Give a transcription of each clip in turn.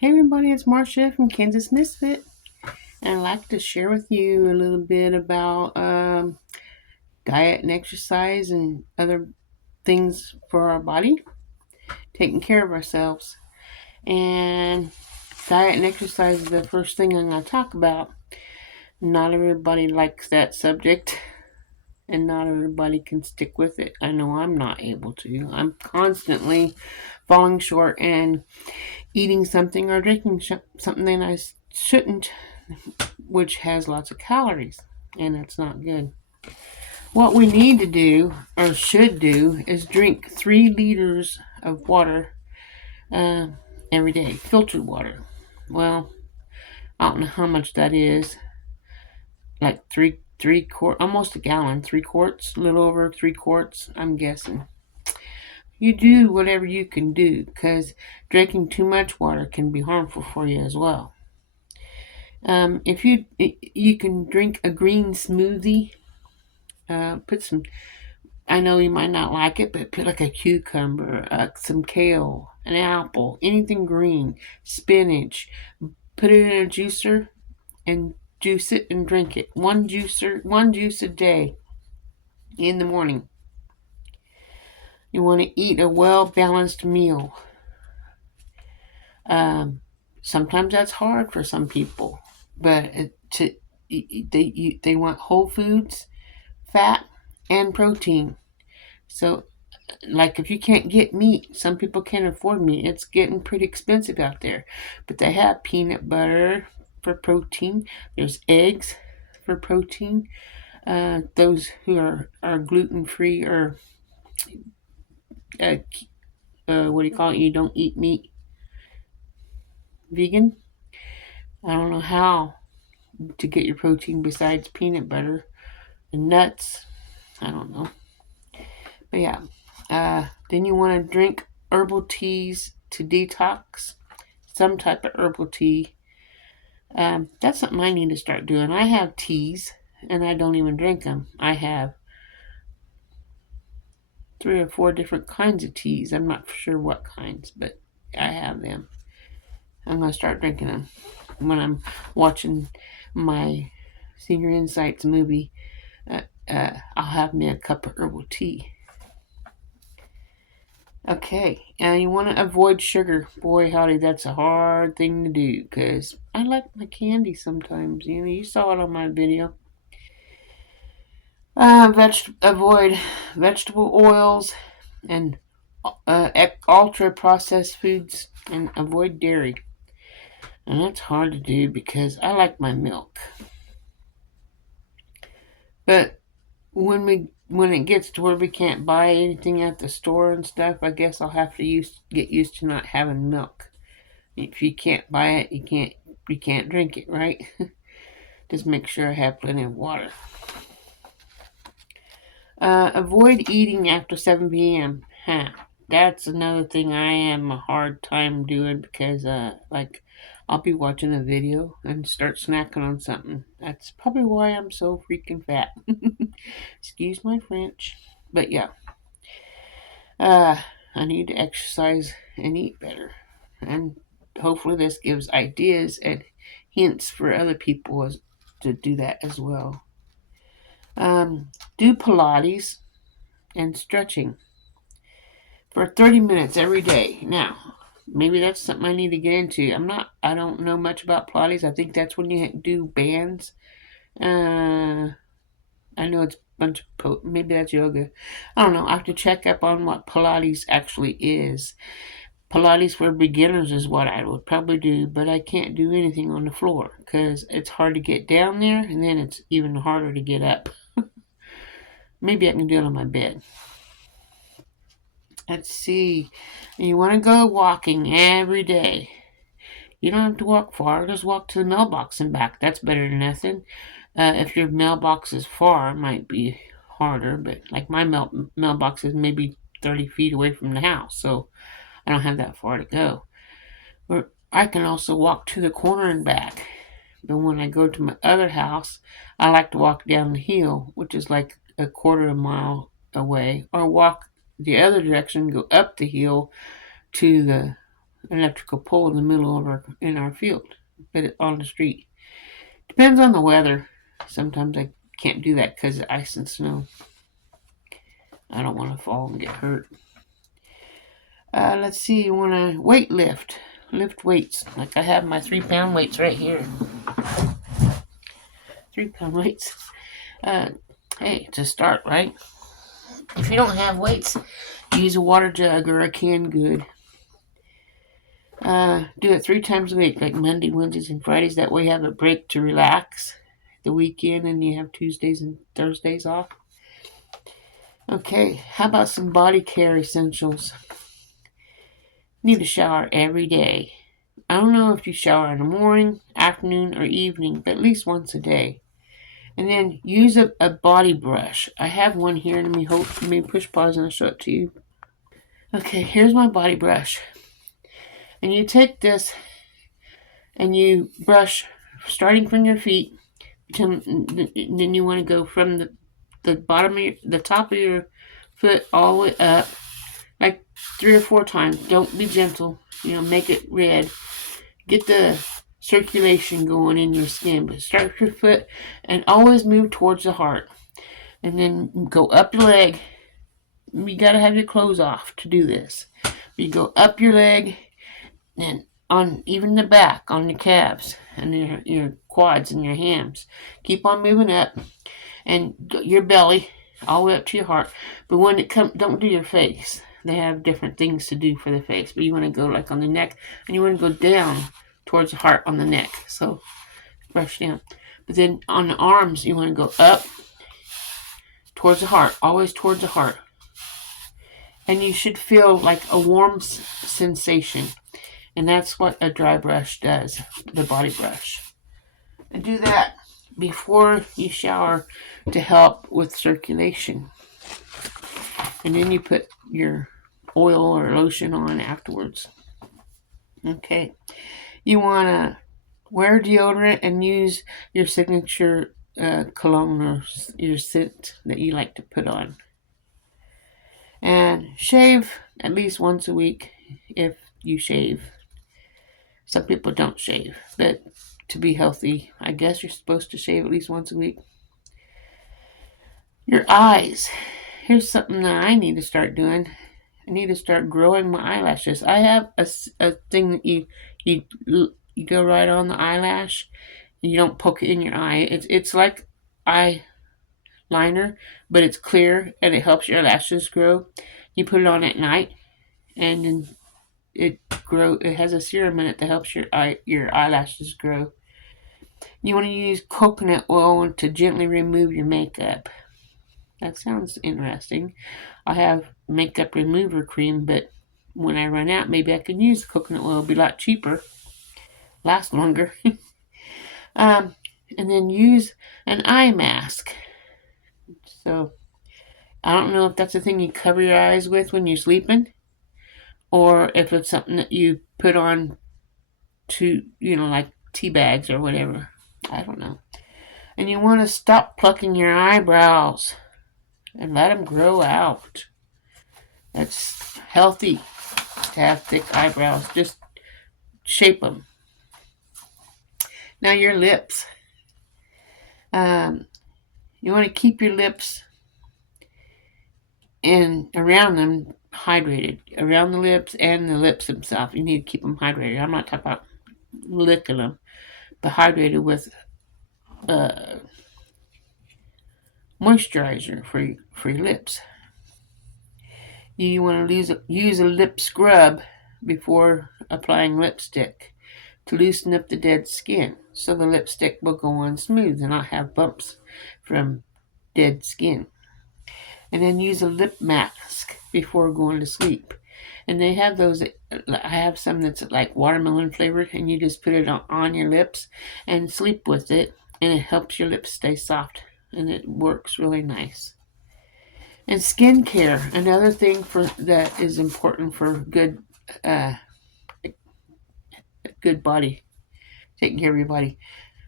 Hey everybody, it's Marcia from Kansas Misfit, and I'd like to share with you a little bit about diet and exercise and other things for our body, taking care of ourselves. And diet and exercise is the first thing I'm going to talk about. Not everybody likes that subject, and not everybody can stick with it. I know I'm not able to. I'm constantly falling short and eating something or drinking something that I shouldn't, which has lots of calories, and that's not good. What we need to do, or should do, is drink 3 liters of water uh, every day, filtered water. Well, I don't know how much that is, like three quart, almost a gallon, 3 quarts, a little over 3 quarts, I'm guessing. You do whatever you can do, because drinking too much water can be harmful for you as well. If you can drink a green smoothie, put some. I know you might not like it, but put like a cucumber, some kale, an apple, anything green, spinach. Put it in a juicer and juice it and drink it. One juice a day in the morning. You want to eat a well balanced meal. Um, Sometimes that's hard for some people, but they want whole foods, fat, and protein. So, like, if you can't get meat, some people can't afford meat. It's getting pretty expensive out there. But they have peanut butter for protein. There's eggs for protein. Those who are gluten free or uh, what do you call it? You don't eat meat, vegan. I don't know how to get your protein besides peanut butter and nuts. I don't know. But yeah, then you want to drink herbal teas to detox. Some type of herbal tea. That's something I need to start doing. I have teas, and I don't even drink them. I have 3 or 4 different kinds of teas. I'm not sure what kinds, but I have them. I'm going to start drinking them when I'm watching my Senior Insights movie. I'll have me a cup of herbal tea. Okay, and you want to avoid sugar. Boy, howdy, that's a hard thing to do because I like my candy sometimes. You saw it on my video. Avoid vegetable oils and ultra processed foods, and avoid dairy. And that's hard to do because I like my milk. But when it gets to where we can't buy anything at the store and stuff, I guess I'll have to get used to not having milk. If you can't buy it, you can't drink it, right? Just make sure I have plenty of water. Avoid eating after 7 p.m. Huh. That's another thing I am a hard time doing because, like, I'll be watching a video and start snacking on something. That's probably why I'm so freaking fat. Excuse my French. But yeah, uh, I need to exercise and eat better. And hopefully, this gives ideas and hints for other people to do that as well. Do Pilates and stretching for 30 minutes every day. Now, maybe that's something I need to get into. I don't know much about Pilates. I think that's when you do bands. Uh, I know it's a bunch of, maybe that's yoga. I don't know. I have to check up on what Pilates actually is. Pilates for beginners is what I would probably do, but I can't do anything on the floor because it's hard to get down there and then it's even harder to get up. Maybe I can do it on my bed. Let's see. You want to go walking every day. You don't have to walk far. Just walk to the mailbox and back. That's better than nothing. If your mailbox is far, it might be harder. But like my mailbox is maybe 30 feet away from the house, so I don't have that far to go. Or I can also walk to the corner and back. But when I go to my other house, I like to walk down the hill, which is like a quarter of a mile away, or walk the other direction, go up the hill to the electrical pole in the middle of our field, but on the street. Depends on the weather. Sometimes I can't do that because of ice and snow. I don't want to fall and get hurt. Let's see. You want to lift weights. Like I have my 3-pound weights right here. 3-pound weights. Hey, it's a start, right? If you don't have weights, use a water jug or a canned good. Do it 3 times a week, like Monday, Wednesdays, and Fridays. That way you have a break to relax the weekend and you have Tuesdays and Thursdays off. Okay, how about some body care essentials? Need to shower every day. I don't know if you shower in the morning, afternoon, or evening, but at least once a day. And then use a body brush. I have one here. Let me push pause and I'll show it to you. Okay, here's my body brush. And you take this and you brush starting from your feet. Then you want to go from the bottom of the top of your foot all the way up, like 3 or 4 times. Don't be gentle. Make it red. Get the circulation going in your skin. But start with your foot and always move towards the heart. And then go up your leg. You got to have your clothes off to do this. You go up your leg and on even the back, on your calves and your quads and your hams. Keep on moving up and your belly all the way up to your heart. But when it comes, don't do your face. They have different things to do for the face. But you want to go like on the neck and you want to go down towards the heart on the neck. So brush down. But then on the arms, you want to go up towards the heart, always towards the heart. And you should feel like a warm sensation. And that's what a dry brush does, the body brush. And do that before you shower to help with circulation. And then you put your oil or lotion on afterwards. Okay. You want to wear deodorant and use your signature cologne or your scent that you like to put on. And shave at least once a week if you shave. Some people don't shave, but to be healthy, I guess you're supposed to shave at least once a week. Your eyes. Here's something that I need to start doing. I need to start growing my eyelashes. I have a thing that you go right on the eyelash. And you don't poke it in your eye. It's like eyeliner, but it's clear and it helps your lashes grow. You put it on at night, and then it has a serum in it that helps your eyelashes grow. You want to use coconut oil to gently remove your makeup. That sounds interesting. I have makeup remover cream, but when I run out, maybe I can use coconut oil. It'll be a lot cheaper, last longer. And then use an eye mask. So I don't know if that's the thing you cover your eyes with when you're sleeping, or if it's something that you put on to, like tea bags or whatever. I don't know. And you want to stop plucking your eyebrows and let them grow out. That's healthy to have thick eyebrows. Just shape them. Now your lips. You want to keep your lips and around them hydrated. Around the lips and the lips themselves. You need to keep them hydrated. I'm not talking about licking them, but hydrated with moisturizer for your lips. You want to use a lip scrub before applying lipstick to loosen up the dead skin, so the lipstick will go on smooth and not have bumps from dead skin. And then use a lip mask before going to sleep. And they have those. I have some that's like watermelon flavored, and you just put it on your lips and sleep with it, and it helps your lips stay soft, and it works really nice. And skincare, another thing that is important for good body, taking care of your body.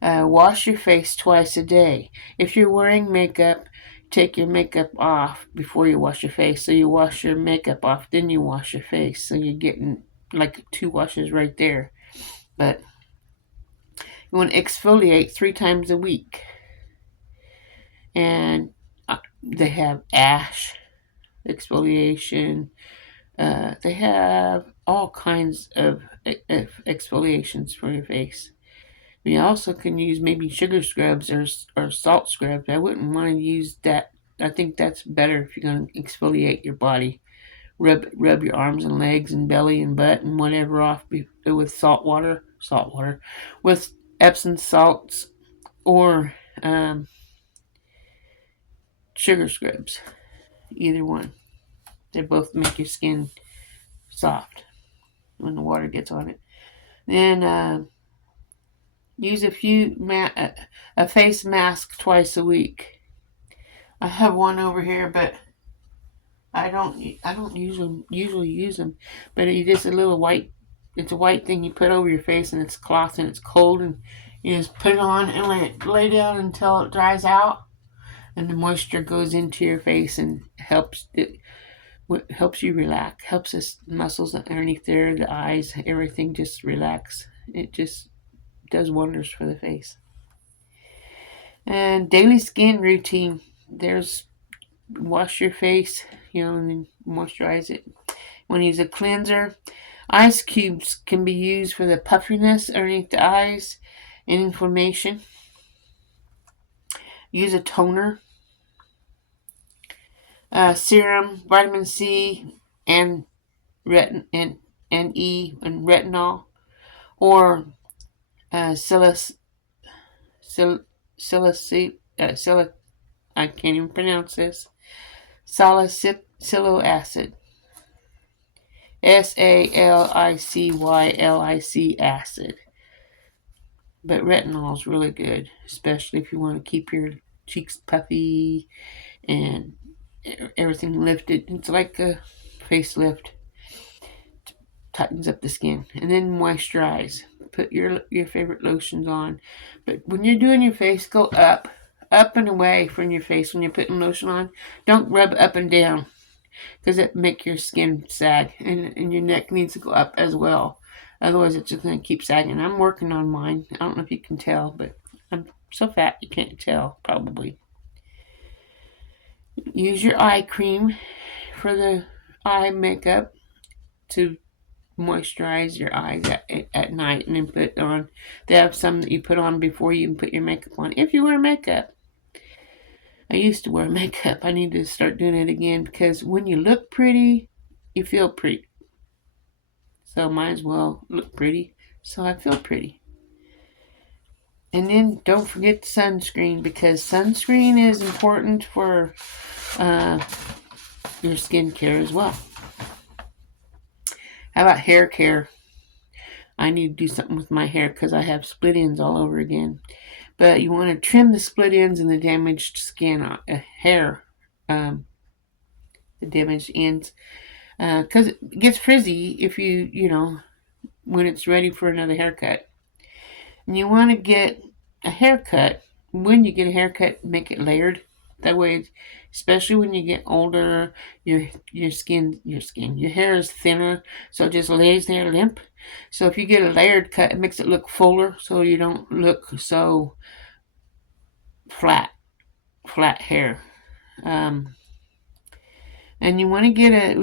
Wash your face twice a day. If you're wearing makeup, take your makeup off before you wash your face. So you wash your makeup off, then you wash your face. So you're getting like 2 washes right there. But you want to exfoliate 3 times a week. And they have ash exfoliation. They have all kinds of exfoliations for your face. You also can use maybe sugar scrubs or salt scrubs. I wouldn't want to use that. I think that's better if you're going to exfoliate your body. Rub your arms and legs and belly and butt and whatever off with salt water, with Epsom salts or sugar scrubs. Either one. They both make your skin soft when the water gets on it. Then use a face mask twice a week. I have one over here, but I don't usually use them. But it is a little white. It's a white thing you put over your face, and it's cloth, and it's cold, and you just put it on and let it lay down until it dries out, and the moisture goes into your face and helps you relax. Helps the muscles underneath there, the eyes, everything just relax. It just does wonders for the face. And daily skin routine. There's wash your face, and then moisturize it. Want to use a cleanser. Ice cubes can be used for the puffiness underneath the eyes and inflammation. Use a toner. Serum, vitamin C, and and E and retinol, or salicylic. I can't even pronounce this. Salicylic acid. SALICYLIC acid. But retinol is really good, especially if you want to keep your cheeks puffy and everything lifted. It's like a facelift. Tightens up the skin. And then moisturize. Put your favorite lotions on. But when you're doing your face, go up and away from your face when you're putting lotion on. Don't rub up and down, because it make your skin sag, and your neck needs to go up as well. Otherwise, it's just going to keep sagging. I'm working on mine. I don't know if you can tell, but I'm so fat you can't tell, probably. Use your eye cream for the eye makeup to moisturize your eyes at night, and then put on. They have some that you put on before you put your makeup on, if you wear makeup. I used to wear makeup. I need to start doing it again, because when you look pretty, you feel pretty. So might as well look pretty so I feel pretty. And then don't forget sunscreen, because sunscreen is important for your skincare as well. How about hair care? I need to do something with my hair because I have split ends all over again. But you want to trim the split ends and the damaged skin, hair, the damaged ends, because it gets frizzy if when it's ready for another haircut. And you want to get a haircut. When you get a haircut, make it layered. That way, especially when you get older, your hair is thinner, so it just lays there limp. So if you get a layered cut, it makes it look fuller, so you don't look so flat hair. And you want to get a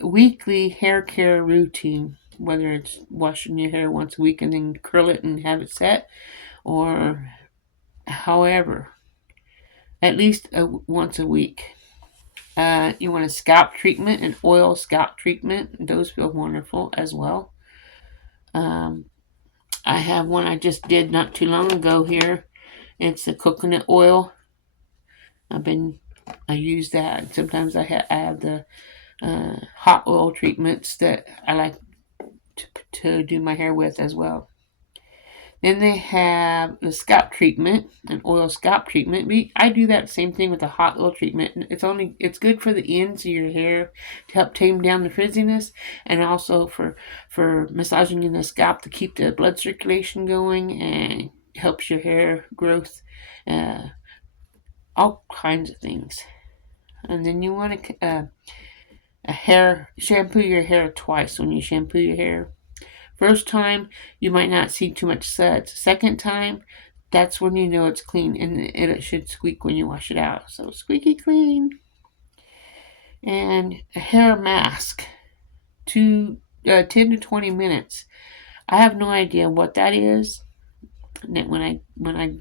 weekly hair care routine, whether it's washing your hair once a week and then curl it and have it set, or however, at least once a week. You want a scalp treatment, an oil scalp treatment. Those feel wonderful as well. I have one I just did not too long ago here. It's a coconut oil. I use that. Sometimes I have the hot oil treatments that I like to do my hair with as well. Then they have the scalp treatment, an oil scalp treatment. I do that same thing with the hot oil treatment. It's good for the ends of your hair to help tame down the frizziness, and also for massaging in the scalp to keep the blood circulation going, and helps your hair growth, all kinds of things. And then you want Shampoo your hair twice when you shampoo your hair. First time, you might not see too much suds. Second time, that's when you know it's clean, and it should squeak when you wash it out. So squeaky clean. And a hair mask, 10 to 20 minutes. I have no idea what that is. And when I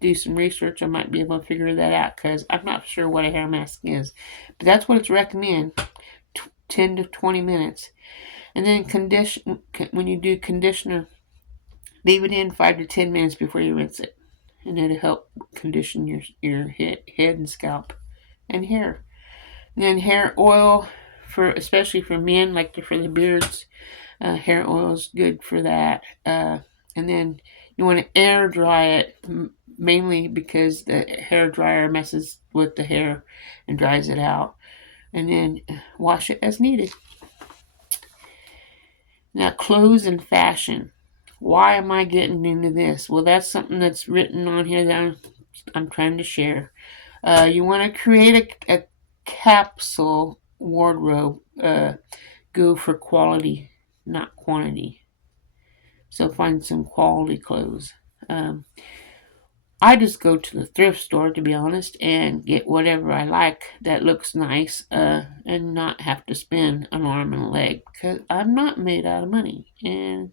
do some research, I might be able to figure that out because I'm not sure what a hair mask is. But that's what it's recommended, 10 to 20 minutes. And then when you do conditioner, leave it in 5 to 10 minutes before you rinse it. And it'll help condition your head and scalp and hair. And then hair oil, especially for men, like for the beards. Hair oil is good for that. And then you want to air dry it, mainly because the hair dryer messes with the hair and dries it out. And then wash it as needed. Now, clothes and fashion. Why am I getting into this? Well, that's something that's written on here that I'm trying to share. You want to create a capsule wardrobe. Go for quality, not quantity. So find some quality clothes. I just go to the thrift store, to be honest, and get whatever I like that looks nice, and not have to spend an arm and a leg, because I'm not made out of money. And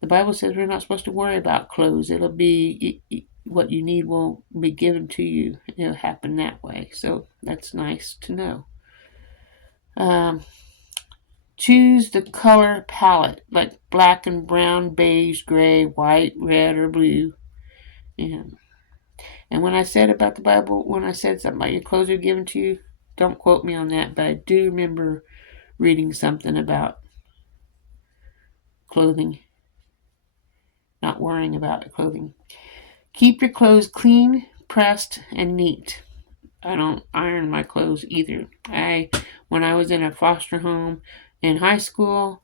the Bible says we're not supposed to worry about clothes. It'll be what you need will be given to you. It'll happen that way. So that's nice to know. Choose the color palette, like black and brown, beige, gray, white, red, or blue. And when I said about the Bible, when I said something about your clothes are given to you, don't quote me on that, but I do remember reading something about clothing, not worrying about clothing. Keep your clothes clean, pressed, and neat. I don't iron my clothes either. When I was in a foster home in high school,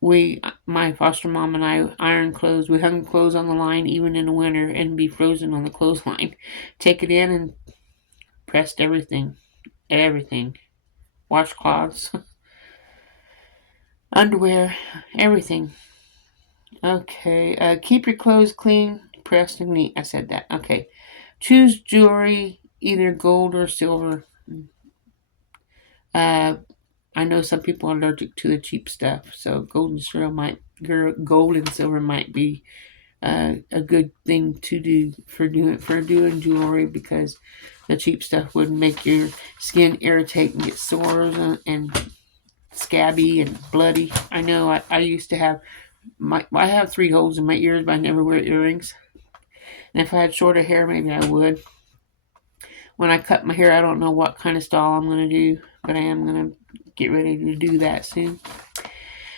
my foster mom and I ironed clothes. We hung clothes on the line even in the winter and be frozen on the clothesline. Take it in and pressed everything. Washcloths, underwear, everything. Okay, keep your clothes clean, pressed, and neat. I said that. Okay. Choose jewelry, either gold or silver. I know some people are allergic to the cheap stuff, so gold and silver might be a good thing to do for doing jewelry, because the cheap stuff would make your skin irritate and get sores and scabby and bloody. I know I used to have I have 3 holes in my ears, but I never wear earrings. And if I had shorter hair, maybe I would. When I cut my hair, I don't know what kind of style I'm going to do, but I am going to get ready to do that soon.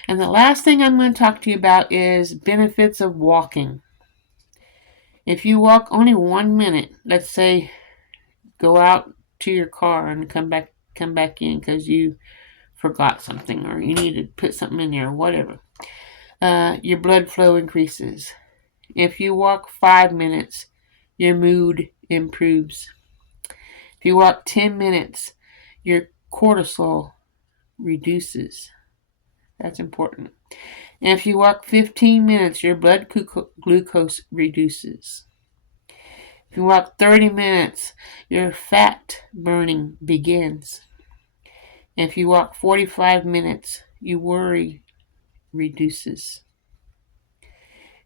And the last thing I'm going to talk to you about is benefits of walking. If you walk only 1 minute, let's say go out to your car and come back in because you forgot something or you need to put something in there or whatever, your blood flow increases. If you walk 5 minutes, your mood improves. If you walk 10 minutes, your cortisol reduces. That's important. And if you walk 15 minutes, your blood glucose reduces. If you walk 30 minutes, your fat burning begins. And if you walk 45 minutes, your worry reduces.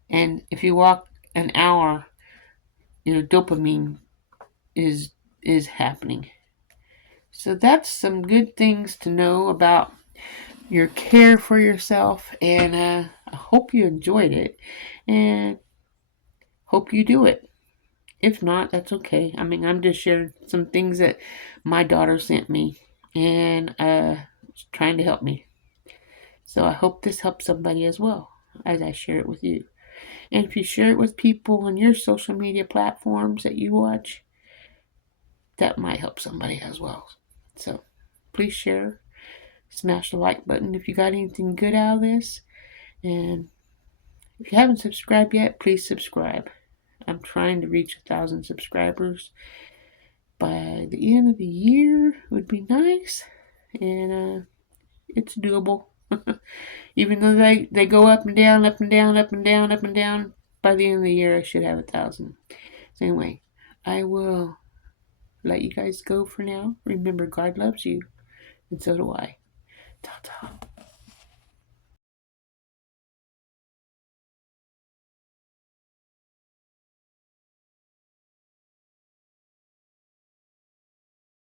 And if you walk an hour, your dopamine is happening. So that's some good things to know about your care for yourself, and I hope you enjoyed it and hope you do it. If not, that's okay. I mean, I'm just sharing some things that my daughter sent me and trying to help me. So I hope this helps somebody as well as I share it with you. And if you share it with people on your social media platforms that you watch, that might help somebody as well. So please share. Smash the like button if you got anything good out of this. And if you haven't subscribed yet, please subscribe. I'm trying to reach 1,000 subscribers by the end of the year. Would be nice. and it's doable. Even though they go up and down, up and down, up and down, up and down, by the end of the year I should have 1,000. So anyway, I will let you guys go for now. Remember, God loves you, and so do I. Ta ta.